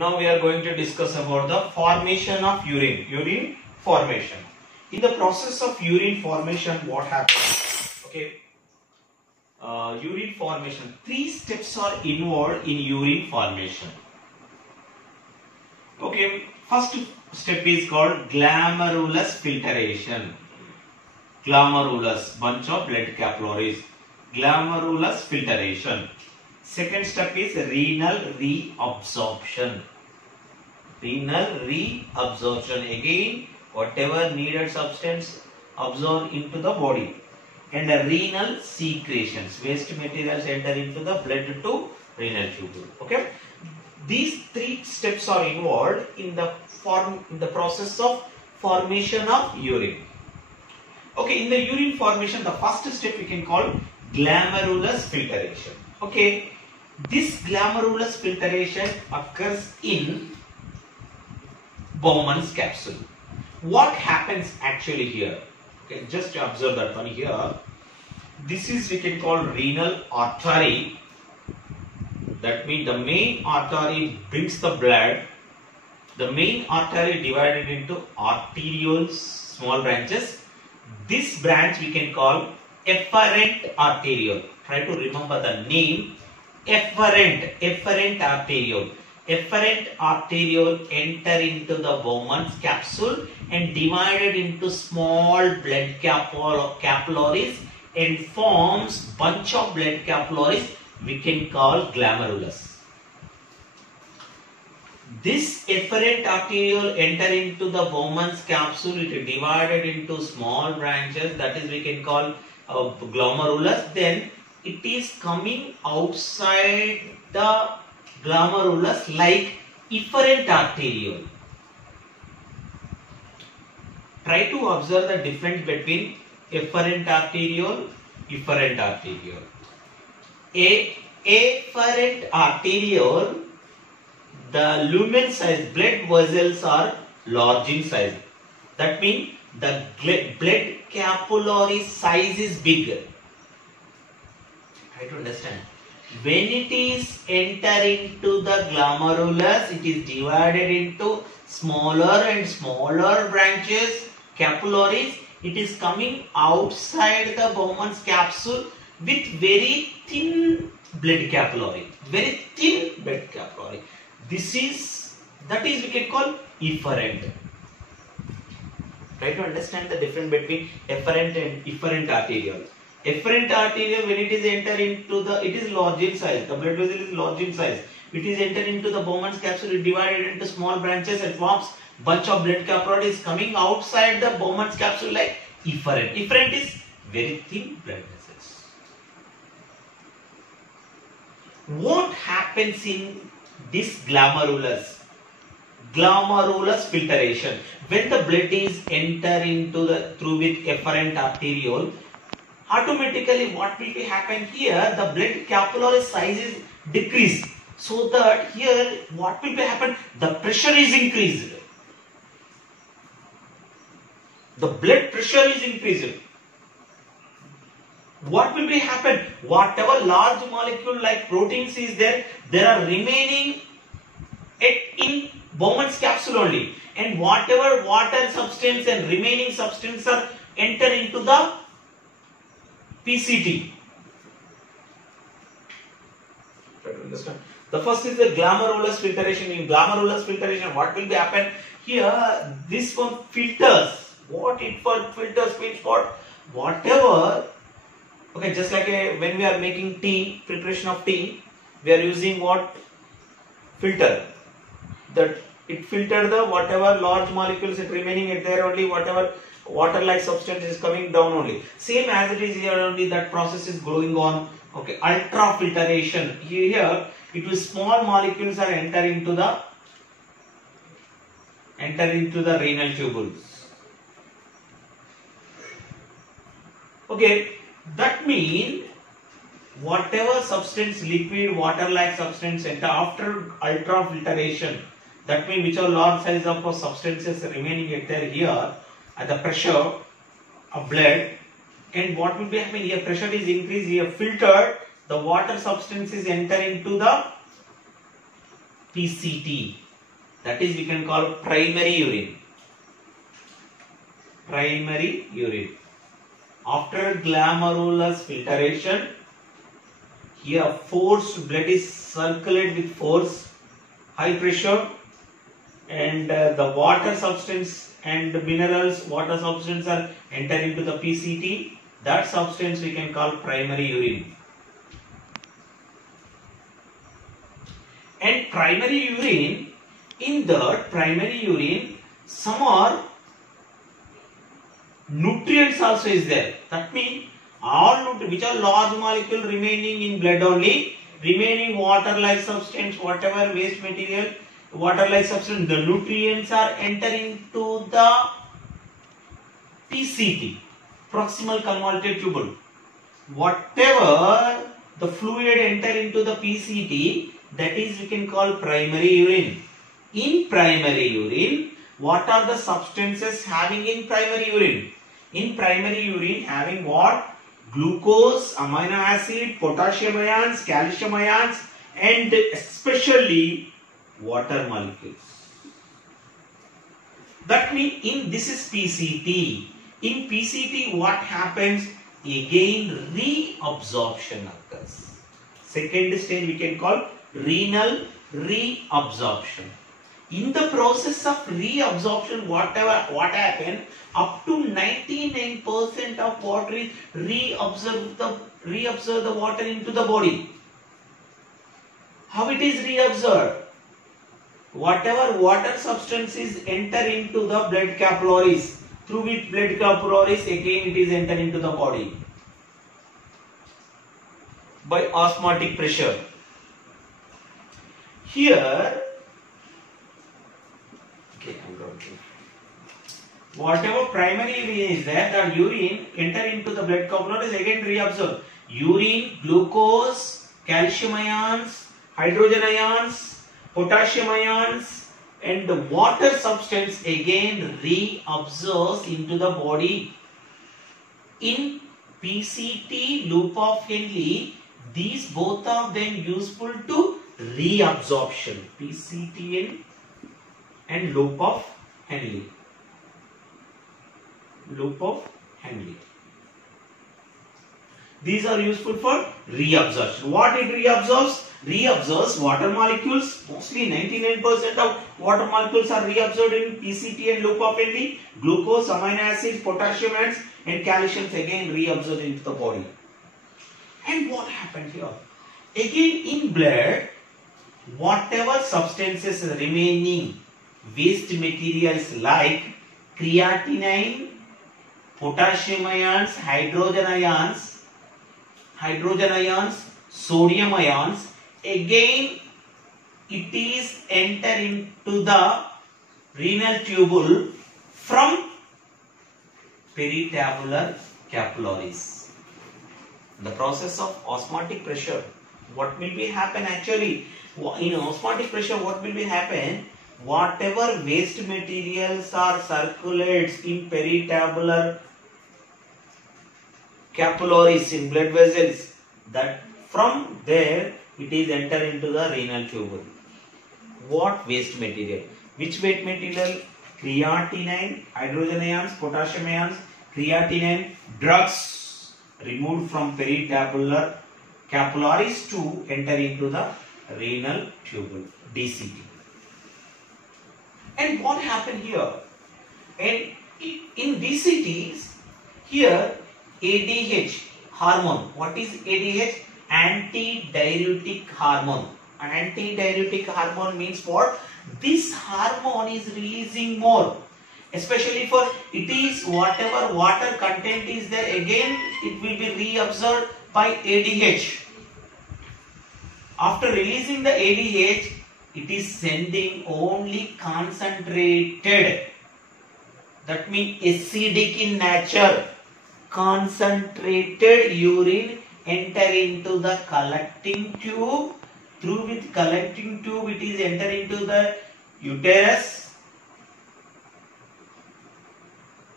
Now we are going to discuss about the formation of urine. Urine formation. In the process of urine formation, what happens? Okay. Urine formation. 3 steps are involved in urine formation. Okay. First step is called glomerulus filtration. Glomerulus, bunch of blood capillaries. Glomerulus filtration. Second step is renal reabsorption. Renal reabsorption. Again, whatever needed substance absorbed into the body. And the renal secretions. Waste materials enter into the blood to renal tubule. Okay. These 3 steps are involved in the process of formation of urine. Okay, in the urine formation, the first step we can call glomerulus filtration. Okay, this glomerulus filtration occurs in Bowman's capsule. What happens actually here? Okay, just observe that one here. This is we can call renal artery. That means the main artery brings the blood. The main artery divided into arterioles, small branches. This branch we can call efferent arteriole. Try to remember the name. Efferent arteriole. Efferent arteriole enter into the Bowman's capsule and divided into small blood capillaries and forms bunch of blood capillaries we can call glomerulus. This efferent arteriole enter into the Bowman's capsule. It is divided into small branches, that is we can call glomerulus. Then it is coming outside the glomerulus like efferent arteriole. Try to observe the difference between efferent arteriole, efferent arteriole. Efferent arteriole, the lumen size, blood vessels are large in size. That means the blood capillary size is bigger. Try to understand. When it is entering to the glomerulus, it is divided into smaller and smaller branches, capillaries. It is coming outside the Bowman's capsule with very thin blood capillary. Very thin blood capillary. That is we can call efferent. Try to understand the difference between efferent and efferent arteriole. Efferent arteriole, when it is enter into the, it is large in size. The blood vessel is large in size. It is enter into the Bowman's capsule, it divided into small branches and forms bunch of blood capillaries coming outside the Bowman's capsule like efferent. Efferent is very thin blood vessels. What happens in this glomerulus filtration? When the blood is enter into the through with efferent arteriole, automatically what will be happen here? The blood capillary size is decreased. So that here what will be happen? The pressure is increased. The blood pressure is increased. What will be happen? Whatever large molecule like proteins is there, they are remaining in Bowman's capsule only. And whatever water substance and remaining substance are enter into the PCT. Try to understand. The first is the glomerulus filtration. In glomerulus filtration, what will be happen? Here, this one filters. What it filters means what? Whatever. Okay, just like when we are making tea, preparation of tea, we are using what? Filter. That it filtered the whatever large molecules is remaining at there only, whatever water-like substance is coming down only. Same as it is here only, that process is going on. Okay, ultrafiltration. Here, it will small molecules are enter into the renal tubules. Okay, that means whatever substance, liquid, water-like substance enter after ultrafiltration. That means which are large size of substances remaining at there here at the pressure of blood, and what will be happening here? Pressure is increased here, filtered, the water substances enter into the PCT. That is we can call primary urine. Primary urine. After glomerulus filtration, here forced blood is circulated with force, high pressure, and the water substance and the minerals, water substance are enter into the PCT. That substance we can call primary urine. And primary urine, in that primary urine, some are nutrients also is there. That means all which are large molecule remaining in blood only, remaining water-like substance, whatever waste material, water-like substance, the nutrients are entering to the PCT, proximal convoluted tubule. Whatever the fluid enter into the PCT, that is we can call primary urine. In primary urine, what are the substances having in primary urine? In primary urine having what? Glucose, amino acid, potassium ions, calcium ions, and especially water molecules. That means in this is PCT. In PCT what happens? Again reabsorption occurs. Second stage we can call renal reabsorption. In the process of reabsorption, what happened, up to 99% of water is reabsorb the water into the body. How it is reabsorbed? Whatever water substances enter into the blood capillaries, through which blood capillaries again it is enter into the body by osmotic pressure. Here, whatever primary urine is there, the urine enter into the blood capillaries again reabsorbed. Urine, glucose, calcium ions, hydrogen ions, potassium ions, and the water substance again reabsorbs into the body. In PCT, loop of Henle, these both of them useful to reabsorption. PCT and loop of Henle. Loop of Henle. These are useful for reabsorption. What it reabsorbs? Reabsorbs water molecules. Mostly 99% of water molecules are reabsorbed in PCT and loop of Henle. Glucose, amino acids, potassium ions, and calcium again reabsorbed into the body. And what happened here? Again in blood, whatever substances remaining, waste materials like creatinine, potassium ions, hydrogen ions, sodium ions, again it is enter into the renal tubule from peritabular capillaries. The process of osmotic pressure, what will be happen actually? In osmotic pressure, what will be happen? Whatever waste materials are circulates in peritabular capillaries in blood vessels, that from there it is enter into the renal tubule. What waste material? Which waste material? Creatinine, hydrogen ions, potassium ions, creatinine, drugs removed from peritabular capillaries to enter into the renal tubule, DCT. And what happened here? And in DCTs, here ADH hormone. What is ADH? Antidiuretic hormone. Antidiuretic hormone means what? This hormone is releasing more. Especially for it is whatever water content is there, again it will be reabsorbed by ADH. After releasing the ADH, it is sending only concentrated, that means acidic in nature, concentrated urine enter into the collecting tube. Through with collecting tube it is enter into the uterus.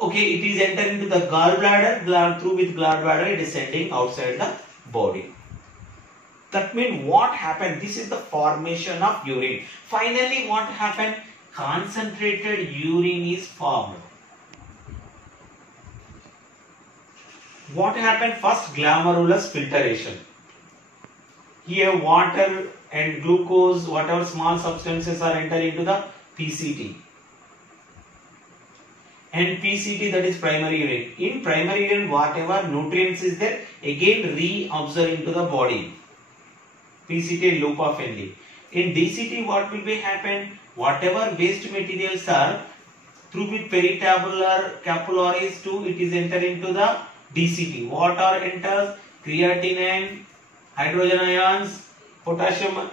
Okay, it is enter into the gallbladder. Through with gallbladder it is sending outside the body. That means what happened? This is the formation of urine. Finally, what happened? concentrated urine is formed. What happened first? Glomerulus filtration. Here water and glucose, whatever small substances are entered into the PCT. And PCT, that is primary urine. In primary urine, whatever nutrients is there, again reabsorb into the body. PCT loop of Henle. In DCT, what will be happen? Whatever waste materials are through with peritabular capillaries to it is entered into the DCT. What are enters? Creatinine, hydrogen ions, potassium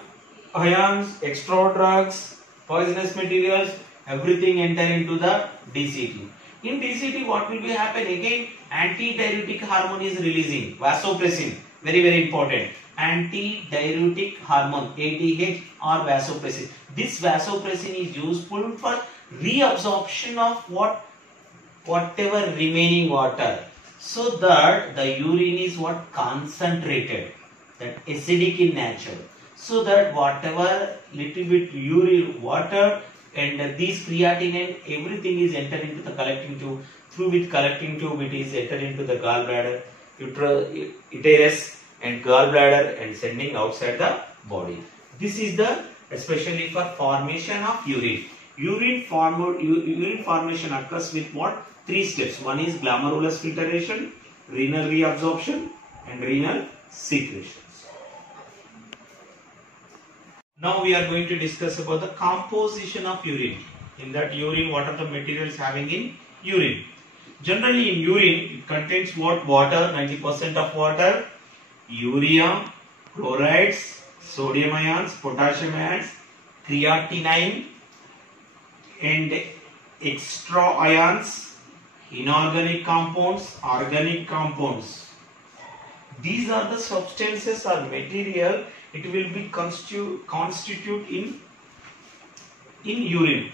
ions, extra drugs, poisonous materials, everything enter into the DCT. In DCT, what will be happen? Again, antidiuretic hormone is releasing, vasopressin, very very important. Antidiuretic hormone, ADH or vasopressin. This vasopressin is useful for reabsorption of whatever remaining water, so that the urine is what? Concentrated, that acidic in nature, so that whatever little bit urine, water and these creatinine, everything is entered into the collecting tube. Through with collecting tube, it is entered into the gallbladder, uterus and gallbladder and sending outside the body. This is the especially for formation of urine. Urine formation occurs with what? 3 steps. One is glomerulus filtration, renal reabsorption and renal secretions. Now we are going to discuss about the composition of urine. In that urine, what are the materials having in urine? Generally in urine, it contains what? Water, 90% of water, urea, chlorides, sodium ions, potassium ions, creatinine and extra ions, inorganic compounds, organic compounds. These are the substances or material it will be constitute in urine.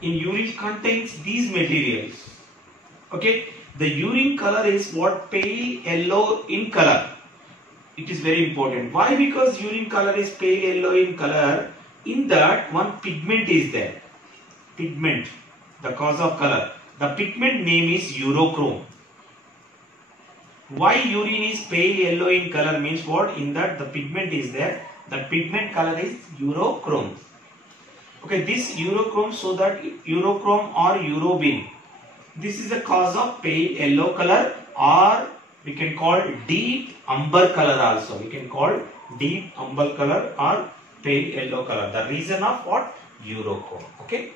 In urine contains these materials. Okay, the urine color is what? Pale yellow in color. It is very important. Why? Because urine color is pale yellow in color. In that one pigment is there. Pigment, the cause of color. The pigment name is urochrome. Why urine is pale yellow in color means what? In that the pigment is there. The pigment color is urochrome. Okay, this urochrome, so that urochrome or urobin. This is the cause of pale yellow color, or we can call deep umber color also. We can call deep umber color or pale yellow color. The reason of what? Urochrome. Okay.